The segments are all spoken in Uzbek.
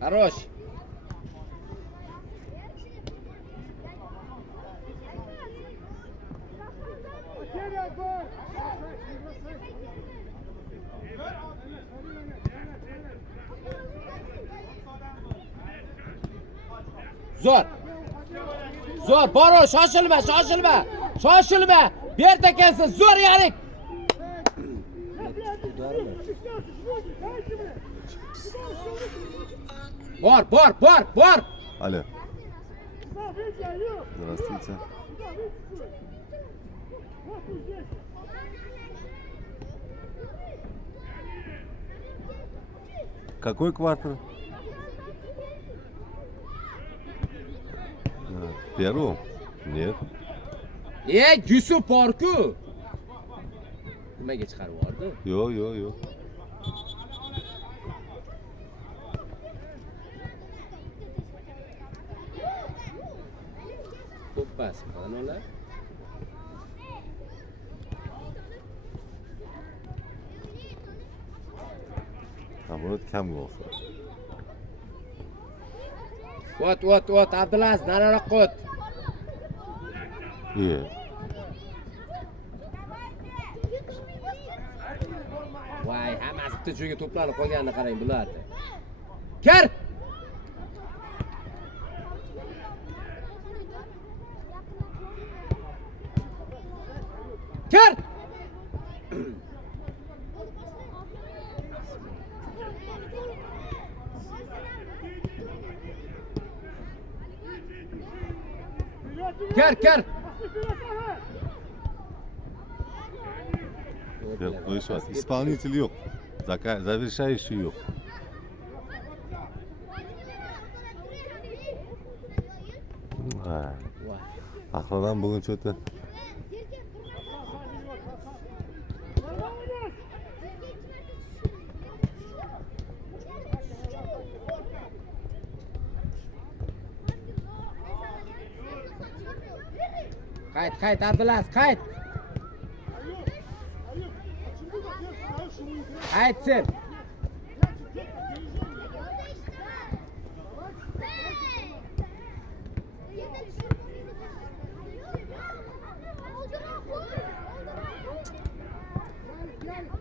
Хорош. Zo'r. Zo'r, boro, shoshilma, shoshilma. Shoshilma. Bu yerda kelsin, zo'r yarik. Bor. Алло. Здравствуйте. Какой квартал? В первом? Нет. Yusuf bor-ku. Nimaga chiqarib yubordi? Yo'q. Ko'ppas qanolar. Naborat kamga o'xshaydi. O't, Abdulaziz, nariroqqa o't. Voy, hammasi bitta joyga to'planib qolganini qarang bularni. Kir! Kir! Kir! Слышь, исполнитель yok. Завершающий yok. Aqlidan bugun cho'ta. Qayt, Abdulaziz, qayt. Aytsin.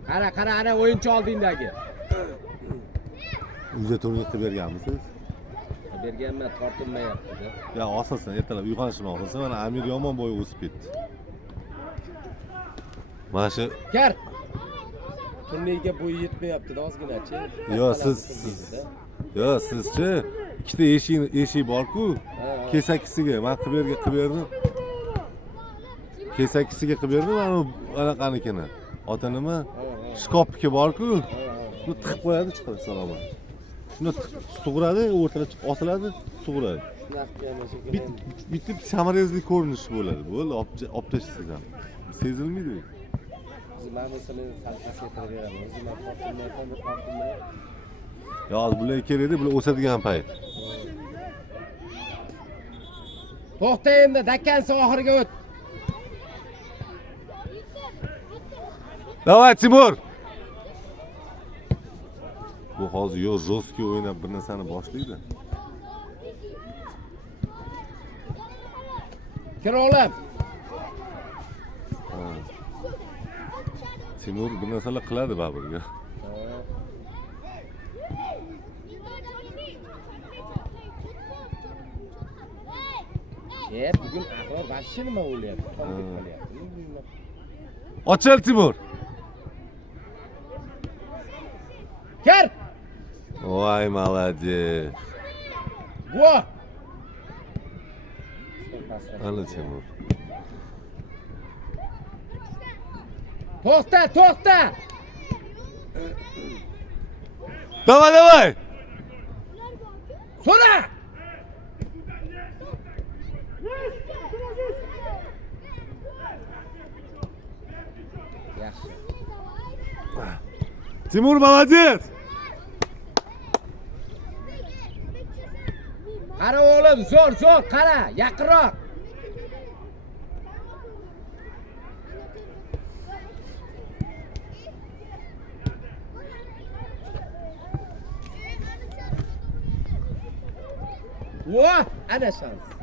Qara, ana o'yinchi oldingdagi. Uyda turni qilib berganmisiz? Berganman, tortinmayapti-da. Ya asosan ertalab uyg'onishim og'risa, mana Amir yomon bo'yi o'sib ketdi. Mana shu Kar. Turnirga bo'yi yetmayapti-da, ozginachi. Sizchi ikkita eshik bor-ku, kesakisiga men qilib berdim. Kesakisiga qilib berdim, mana anaqanikini. Ota nima? Shkopniki bor-ku. Buni tiqib qo'yadi, chiqadi salomat. Shuni sug'uradi, o'rtaga osiladi, sug'uradi. Bitta samarali ko'rinish bo'ladi. Bo'ldi, olib tashlaysiz ham. Sezilmaydi. Mana masalan salqasiga qilib beraman. Tortinmay. Yoz bular kerakda, bular o'sadigan payt. To'xta endi, dakkansi oxiriga o't. Davay Timur. Bu hozir yo jostki o'ynab bir narsani boshlaydi. Kir o'g'lim. Timur bir narsalar qiladi Baburga. Bugün aqli vashshi nima bo'lyapti? Ochil Timur. Kir! Voy, молодец. Во! Ana Timur. To'xta! Давай! So'ra! Yaxshi. Timur, молодец. Qara o'g'lim, zo'r, qara, yaqinroq. Voh, ana shans.